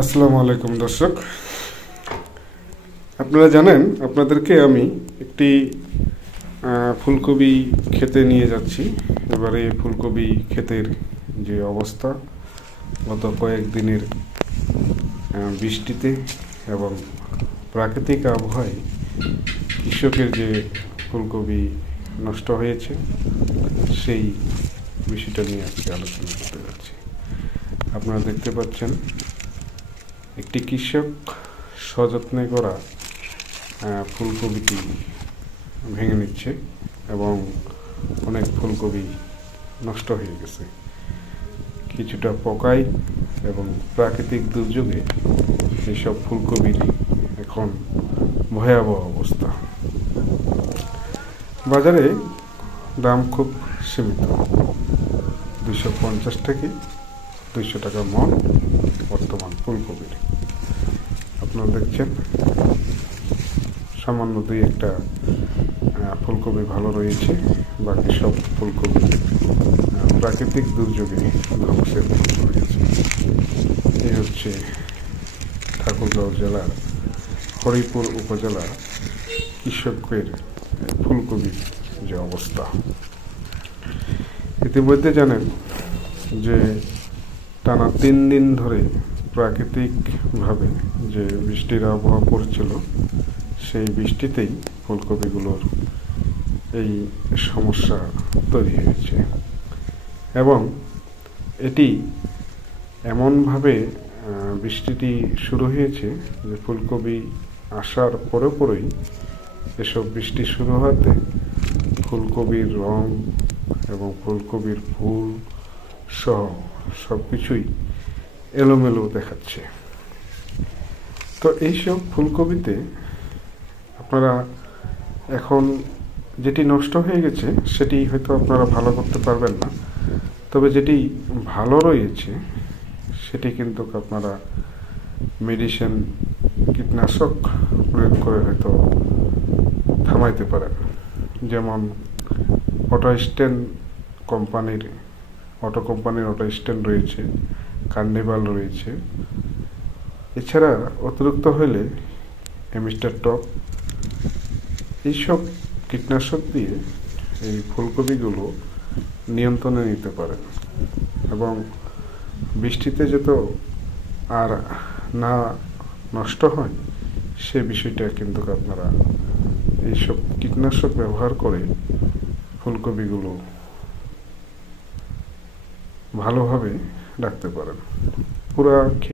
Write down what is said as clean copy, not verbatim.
আসসালামু আলাইকুম দর্শক, আপনারা জানেন আপনাদেরকে আমি একটি ফুলকপি খেতে নিয়ে যাচ্ছি। এবারে ফুলকপি ক্ষেতের যে অবস্থা, গত কয়েকদিনের বৃষ্টিতে এবং প্রাকৃতিক আবহাওয়ায় কৃষকের যে ফুলকপি নষ্ট হয়েছে সেই বিষয়টা নিয়ে আজকে আলোচনা করতে যাচ্ছি। আপনারা দেখতে পাচ্ছেন একটি কৃষক সযত্নে করা ফুলকপিটি ভেঙে নিচ্ছে এবং অনেক ফুলকপি নষ্ট হয়ে গেছে। কিছুটা পোকায় এবং প্রাকৃতিক দুর্যোগে এইসব ফুলকপির এখন ভয়াবহ অবস্থা। বাজারে দাম খুব সীমিত, 250 থেকে 200 টাকা মন বর্তমান ফুলকপির। আপনারা দেখছেন সামান্য দুই একটা ফুলকপি ভালো রয়েছে, বাকি সব ফুলকপি প্রাকৃতিক দুর্যোগে ধ্বংসের রয়েছে। এই হচ্ছে ঠাকুরগাঁও জেলার হরিপুর উপজেলার কৃষকের ফুলকপির যে অবস্থা। ইতিমধ্যে জানেন যে টানা 3 দিন ধরে প্রাকৃতিকভাবে যে বৃষ্টির আবহাওয়া পড়ছিল, সেই বৃষ্টিতেই ফুলকপিগুলোর এই সমস্যা তৈরি হয়েছে এবং এটি এমনভাবে বৃষ্টিটি শুরু হয়েছে যে ফুলকপি আসার পরেই এসব বৃষ্টি শুরু হওয়াতে ফুলকপির রং এবং ফুলকপির ফুল সহ সব কিছুই এলোমেলো দেখাচ্ছে। তো এইসব ফুলকপিতে আপনারা এখন যেটি নষ্ট হয়ে গেছে সেটি হয়তো আপনারা ভালো করতে পারবেন না, তবে যেটি ভালো রয়েছে সেটি কিন্তু আপনারা মেডিসিন, কীটনাশক প্রয়োগ করে হয়তো থামাইতে পারেন। যেমন অটো কোম্পানির অটো স্ট্যান্ড রয়েছে, কার্নিভাল রয়েছে। এছাড়া অতিরিক্ত হলে এমিস্টার টপ, এইসব কীটনাশক দিয়ে এই ফুলকপিগুলো নিয়ন্ত্রণে নিতে পারেন এবং বৃষ্টিতে যত আর না নষ্ট হয় সে বিষয়টা কিন্তু আপনারা এইসব কীটনাশক ব্যবহার করে ফুলকপিগুলো ভালোভাবে রাখতে পারেন। পুরা